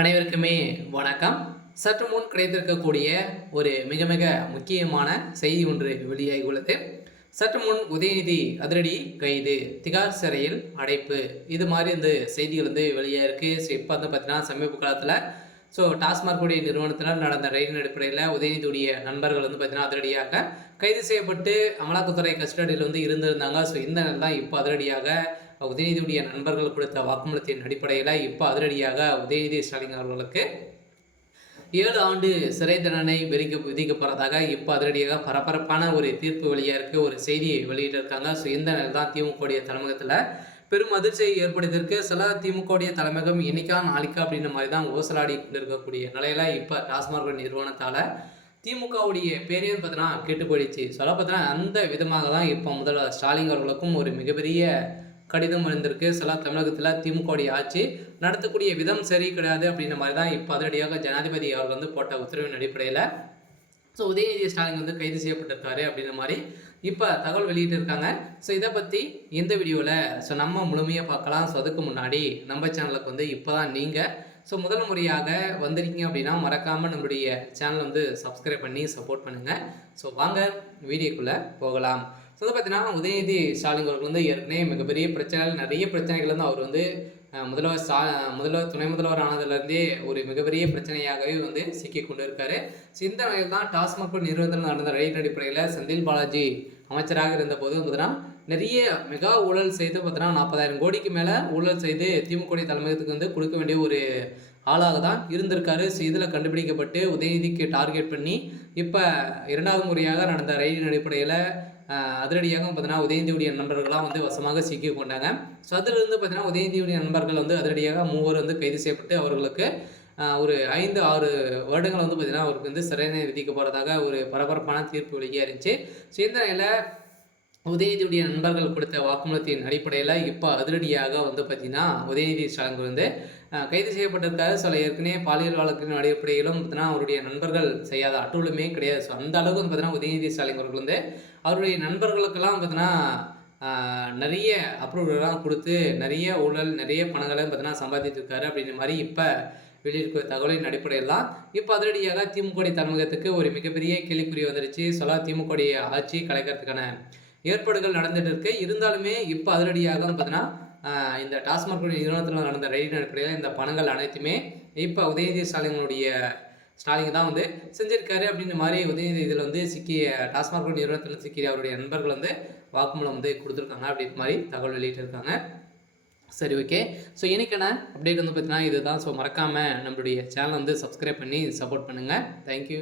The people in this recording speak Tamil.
அனைவருக்குமே வணக்கம். சற்று முன் கிடைத்திருக்கக்கூடிய ஒரு மிக மிக முக்கியமான செய்தி ஒன்று வெளியாகி உள்ளது. சற்று முன் உதயநிதி அதிரடி கைது, திகார் சிறையில் அடைப்பு, இது மாதிரி இந்த செய்திகள் வெளியாயிருக்கு. இப்போ பார்த்தீங்கன்னா சமீப காலத்தில் டாஸ்மாக் உடைய நிறுவனத்தினால் நடந்த ரயில் அடிப்படையில் உதயநிதியுடைய நண்பர்கள் பார்த்தீங்கன்னா அதிரடியாக கைது செய்யப்பட்டு அமலாக்கத்துறை கஸ்டடியில் இருந்திருந்தாங்க. இந்த நிலை தான் இப்போ அதிரடியாக உதயநிதியுடைய நண்பர்கள் கொடுத்த வாக்குமூலத்தின் அடிப்படையில் இப்போ அதிரடியாக உதயநிதி ஸ்டாலின் அவர்களுக்கு 7 ஆண்டு சிறை தண்டனை விதிக்கப்படுறதாக இப்போ அதிரடியாக பரபரப்பான ஒரு தீர்ப்பு வெளியாக இருக்குது, ஒரு செய்தி வெளியிட்டிருக்காங்க. இந்த நிலை தான் திமுகவுடைய தலைமையகத்தில் பெரும் அதிர்ச்சியை ஏற்படுத்தியிருக்கு. சில திமுகவுடைய தலைமையகம் இன்னைக்கா நாளைக்கா அப்படின்ற மாதிரி தான் ஊசலாடி இருக்கக்கூடிய நிலையில இப்போ டாஸ்மாக் நிறுவனத்தால் திமுகவுடைய பேரையும் பார்த்தீங்கன்னா கேட்டு போயிடுச்சு. பார்த்தீங்கன்னா அந்த விதமாக தான் இப்போ முதல்வர் ஸ்டாலின் அவர்களுக்கும் ஒரு மிகப்பெரிய கடிதம் இருந்திருக்கு. தமிழகத்தில் திமுகவுடைய ஆட்சி நடத்தக்கூடிய விதம் சரி கிடையாது அப்படின்ற மாதிரி தான் இப்போ அதிரடியாக ஜனாதிபதி அவர்கள் போட்ட உத்தரவின் அடிப்படையில் உதயநிதி ஸ்டாலின் கைது செய்யப்பட்டிருக்காரு அப்படின்ற மாதிரி இப்போ தகவல் வெளியிட்டிருக்காங்க. இதை பற்றி இந்த வீடியோவில் நம்ம முழுமையாக பார்க்கலாம். அதுக்கு முன்னாடி நம்ம சேனலுக்கு இப்போ தான் நீங்கள் முதல் முறையாக வந்திருக்கீங்க அப்படின்னா மறக்காமல் நம்மளுடைய சேனலை சப்ஸ்கிரைப் பண்ணி சப்போர்ட் பண்ணுங்கள். வாங்க வீடியோக்குள்ளே போகலாம். பார்த்தீங்கன்னா உதயநிதி ஸ்டாலின் அவர்கள் ஏற்கனவே மிகப்பெரிய பிரச்சனைகள், நிறைய பிரச்சனைகள் அவர் முதல்வர் துணை முதல்வர் ஆனதுலேருந்தே ஒரு மிகப்பெரிய பிரச்சனையாகவே சிக்கி கொண்டு இருக்காரு. இந்த நிலையில் தான் டாஸ்மாக் நிறுவனத்தில் நடந்த ரயில் அடிப்படையில் செந்தில் பாலாஜி அமைச்சராக இருந்தபோது பார்த்தீங்கன்னா நிறைய மெகா ஊழல் செய்து பார்த்தீங்கன்னா 40,000 கோடிக்கு மேலே ஊழல் செய்து திமுக தலைமையகத்துக்கு கொடுக்க வேண்டிய ஒரு ஆளாக தான் இருந்திருக்காரு. இதில் கண்டுபிடிக்கப்பட்டு உதயநிதிக்கு டார்கெட் பண்ணி இப்போ 2வது முறையாக நடந்த ரயிலின் அடிப்படையில் அதிரடியாக பார்த்தீங்கன்னா உதயநிதியுடைய நண்பர்கள்லாம் வசமாக சிக்கி கொண்டாங்க. அதிலிருந்து பார்த்தீங்கன்னா உதயநிதியுடைய நண்பர்கள் அதிரடியாக 3 கைது செய்யப்பட்டு அவர்களுக்கு ஒரு 5-6 வருடங்கள் பார்த்தீங்கன்னா அவருக்கு சிறை விதிக்க போகிறதாக ஒரு பரபரப்பான தீர்ப்பு வெளியே இருந்துச்சு. இந்த நிலையில் உதயநிதியுடைய நண்பர்கள் கொடுத்த வாக்குமூலத்தின் அடிப்படையில் இப்போ அதிரடியாக பார்த்தீங்கன்னா உதயநிதி ஸ்டாலின் கைது செய்யப்பட்டிருக்காரு. ஏற்கனவே பாலியல் வழக்கின் அடிப்படையிலும் பார்த்தீங்கன்னா அவருடைய நண்பர்கள் செய்யாத அட்டூழியமே கிடையாது. அந்த அளவுக்கு பார்த்தீங்கன்னா உதயநிதி ஸ்டாலின் அவர்கள் அவருடைய நண்பர்களுக்கெல்லாம் பார்த்தீங்கன்னா நிறைய அப்ரூவலாம் கொடுத்து நிறைய ஊழல், நிறைய பணங்களை பார்த்தீங்கன்னா சம்பாதிச்சிருக்காரு அப்படின்ற மாதிரி இப்போ வெளியிருக்கிற தகவலின் அடிப்படையில் தான் இப்போ அதிரடியாக திமுக தலைமையகத்துக்கு ஒரு மிகப்பெரிய கேள்விக்குறி வந்துருச்சு. திமுக ஆட்சி கலைக்கிறதுக்கான ஏற்பாடுகள் நடந்துட்டு இருக்கு. இருந்தாலுமே இப்போ அதிரடியாக பார்த்தீங்கன்னா இந்த டாஸ்மாக் நிறுவனத்தில் நடந்த ரயில் அடிப்படையில் இந்த பணங்கள் அனைத்துமே இப்போ உதயநிதி ஸ்டாலின் தான் செஞ்சிருக்காரு அப்படின்ற மாதிரி உதயநிதி இதில் சிக்கிய டாஸ்மாக் நிறுவனத்தில் சிக்கிய அவருடைய நண்பர்கள் வாக்குமூலம் கொடுத்துருக்காங்க அப்படின்ற மாதிரி தகவல் வெளியிட்டிருக்காங்க. சரி, ஓகே. இன்னைக்கான அப்டேட் பார்த்தீங்கன்னா இதுதான். மறக்காமல் நம்மளுடைய சேனலை சப்ஸ்கிரைப் பண்ணி சப்போர்ட் பண்ணுங்கள். தேங்க்யூ.